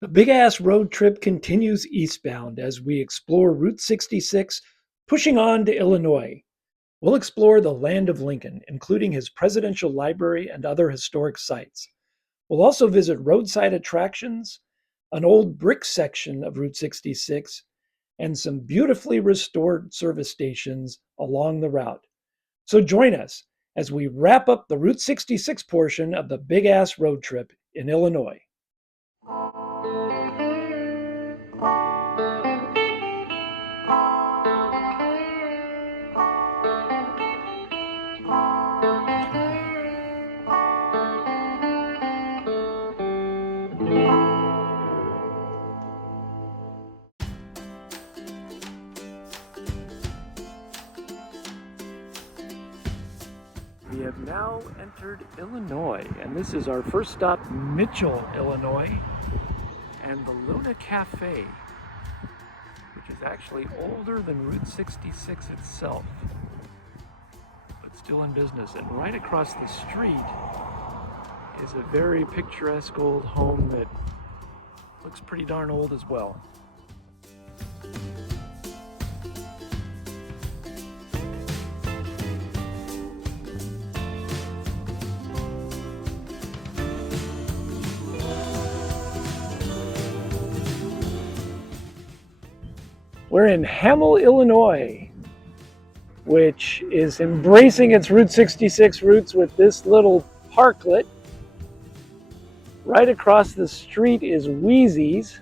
The big ass road trip continues eastbound as we explore Route 66, pushing on to Illinois. We'll explore the land of Lincoln, including his presidential library and other historic sites. We'll also visit roadside attractions, an old brick section of Route 66, and some beautifully restored service stations along the route. So join us as we wrap up the Route 66 portion of the big ass road trip in Illinois. We have now entered Illinois, and this is our first stop, Mitchell, Illinois, and the Luna Cafe, which is actually older than Route 66 itself, but still in business. And right across the street is a very picturesque old home that looks pretty darn old as well. We're in Hamel, Illinois, which is embracing its Route 66 roots with this little parklet. Right across the street is Wheezy's.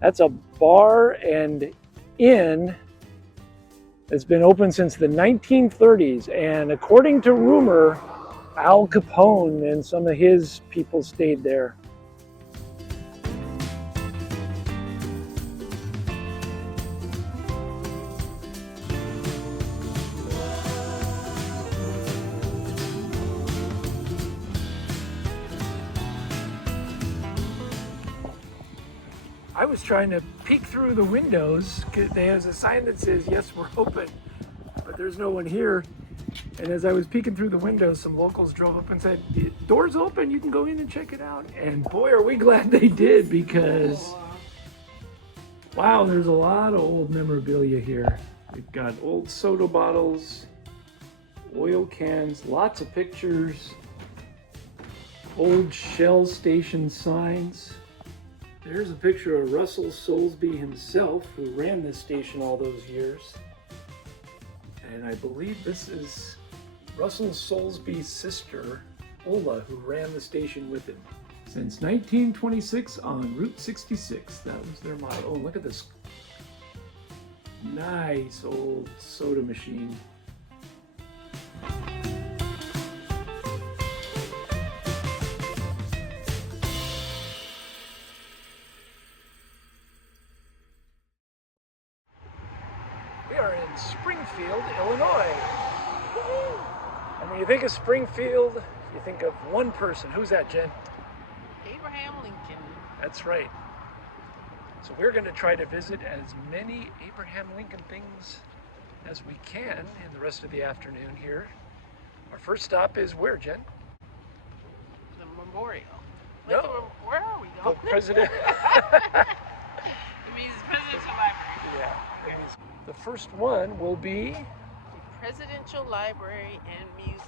That's a bar and inn that's been open since the 1930s. And according to rumor, Al Capone and some of his people stayed there. I was trying to peek through the windows. There's a sign that says, yes, we're open, but there's no one here. And as I was peeking through the windows, some locals drove up and said, the door's open, you can go in and check it out. And boy, are we glad they did, because wow, there's a lot of old memorabilia here. We've got old soda bottles, oil cans, lots of pictures, old Shell station signs. There's a picture of Russell Soulsby himself, who ran this station all those years. And I believe this is Russell Soulsby's sister, Ola, who ran the station with him. Since 1926 on Route 66, that was their motto. Oh, look at this nice old soda machine. We are in Springfield, Illinois. And when you think of Springfield, you think of one person. Who's that, Jen? Abraham Lincoln. That's right. So we're going to try to visit as many Abraham Lincoln things as we can in the rest of the afternoon here. Our first stop is where, Jen? The memorial. No. Where are we The going? president. It means Presidential Library. Yeah. The first one will be The Presidential Library and Museum.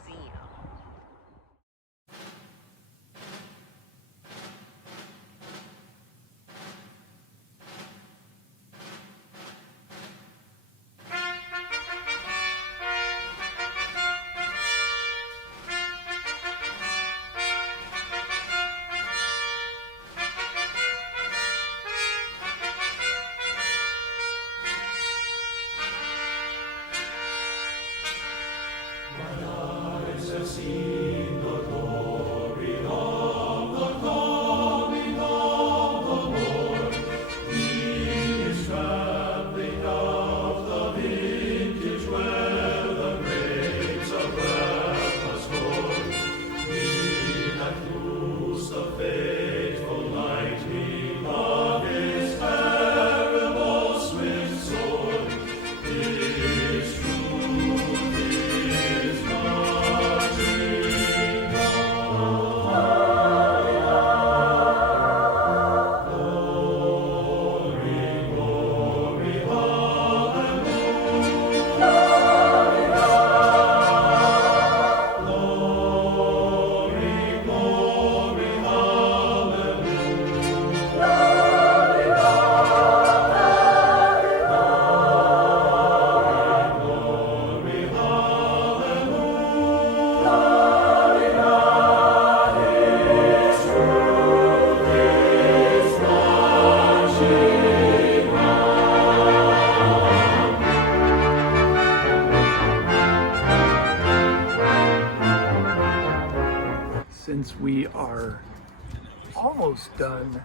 almost done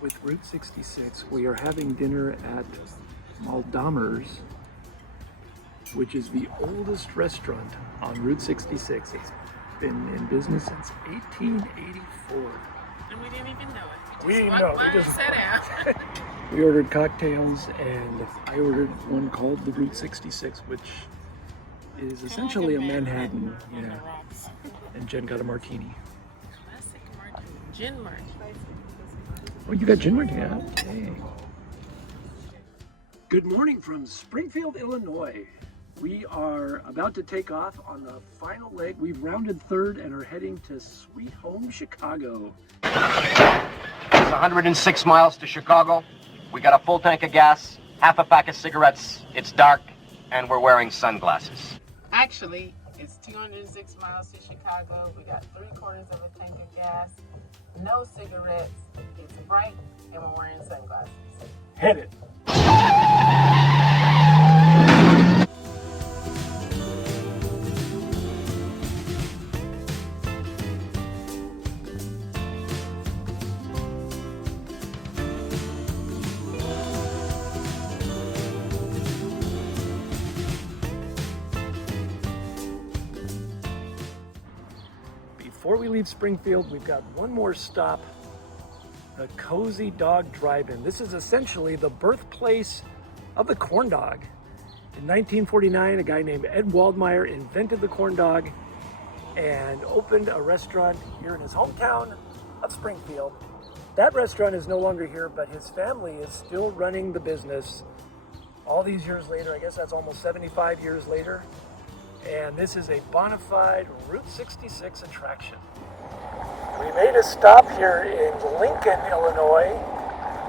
with Route 66. We are having dinner at Maldammer's, which is the oldest restaurant on Route 66. It's been in business since 1884. And we didn't even know it. We didn't know. We just sat down. We ordered cocktails, and I ordered one called the Route 66, which is essentially a Manhattan, you know. And Jen got a martini. Classic martini. Gin martini. Oh, you got gin martini? Okay. Good morning from Springfield, Illinois. We are about to take off on the final leg. We've rounded third and are heading to Sweet Home, Chicago. It's 106 miles to Chicago. We got a full tank of gas, half a pack of cigarettes. It's dark, and we're wearing sunglasses. Actually, it's 206 miles to Chicago. We got 3/4 of a tank of gas, no cigarettes. It's bright, and we're wearing sunglasses. Hit it. Before we leave Springfield, we've got one more stop, the Cozy Dog Drive-In. This is essentially the birthplace of the corn dog. In 1949, a guy named Ed Waldmeyer invented the corn dog and opened a restaurant here in his hometown of Springfield. That restaurant is no longer here, but his family is still running the business all these years later. I guess that's almost 75 years later. And this is a bona fide Route 66 attraction. We made a stop here in Lincoln, Illinois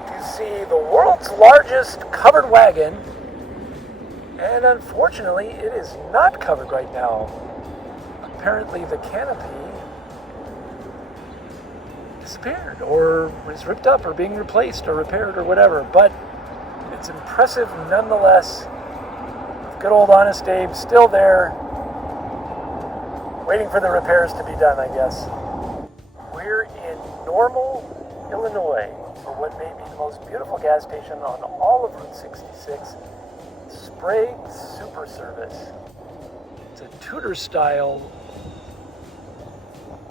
to see the world's largest covered wagon. And unfortunately, it is not covered right now. Apparently the canopy disappeared or was ripped up or being replaced or repaired or whatever. But it's impressive nonetheless. Good old Honest Abe still there, waiting for the repairs to be done, I guess. We're in Normal, Illinois, for what may be the most beautiful gas station on all of Route 66, Sprague Super Service. It's a Tudor-style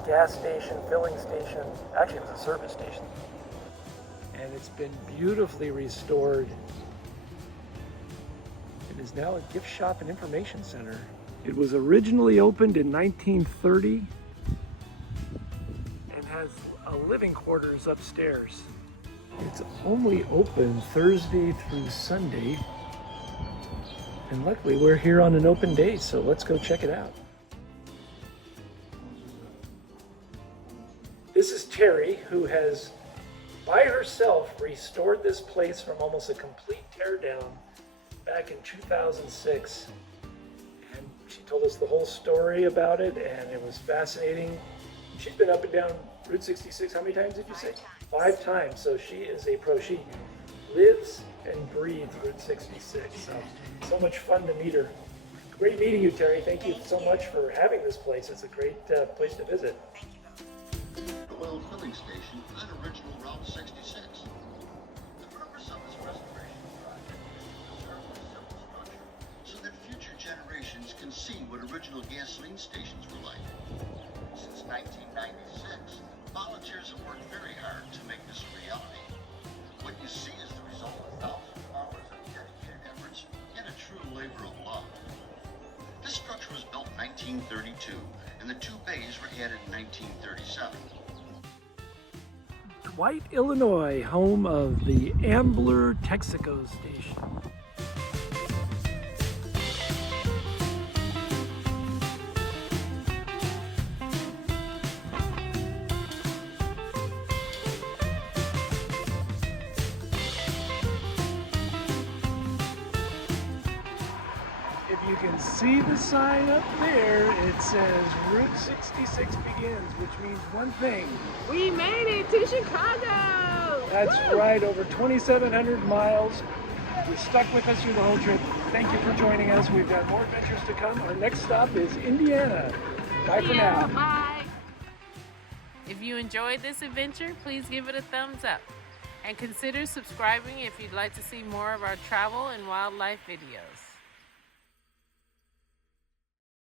gas station, filling station. Actually, it was a service station. And it's been beautifully restored. It is now a gift shop and information center. It was originally opened in 1930 and has a living quarters upstairs. It's only open Thursday through Sunday. And luckily we're here on an open day, so let's go check it out. This is Terry, who has by herself restored this place from almost a complete teardown back in 2006, and she told us the whole story about it, and it was fascinating. She's been up and down Route 66, how many times did you say? 5 times, so she is a pro. She lives and breathes Route 66, so much fun to meet her. Great meeting you, Terry. Thank you so much for having this place. It's a great place to visit. Oil filling station on original Route 66. The purpose of this restoration project is to preserve the simple structure so that future generations can see what original gasoline stations were like. Since 1996, volunteers have worked very hard to make this a reality. What you see is the result of thousands of hours of dedicated efforts and a true labor of love. This structure was built in 1932, and the 2 bays were added in 1937. Dwight, Illinois, home of the Ambler Texaco station. If you can see the sign up there, it says Route 66 begins, which means one thing. We made it to Chicago! That's Woo! right, over 2,700 miles. You stuck with us through the whole trip. Thank you for joining us. We've got more adventures to come. Our next stop is Indiana. Bye for now. Bye. If you enjoyed this adventure, please give it a thumbs up and consider subscribing if you'd like to see more of our travel and wildlife videos.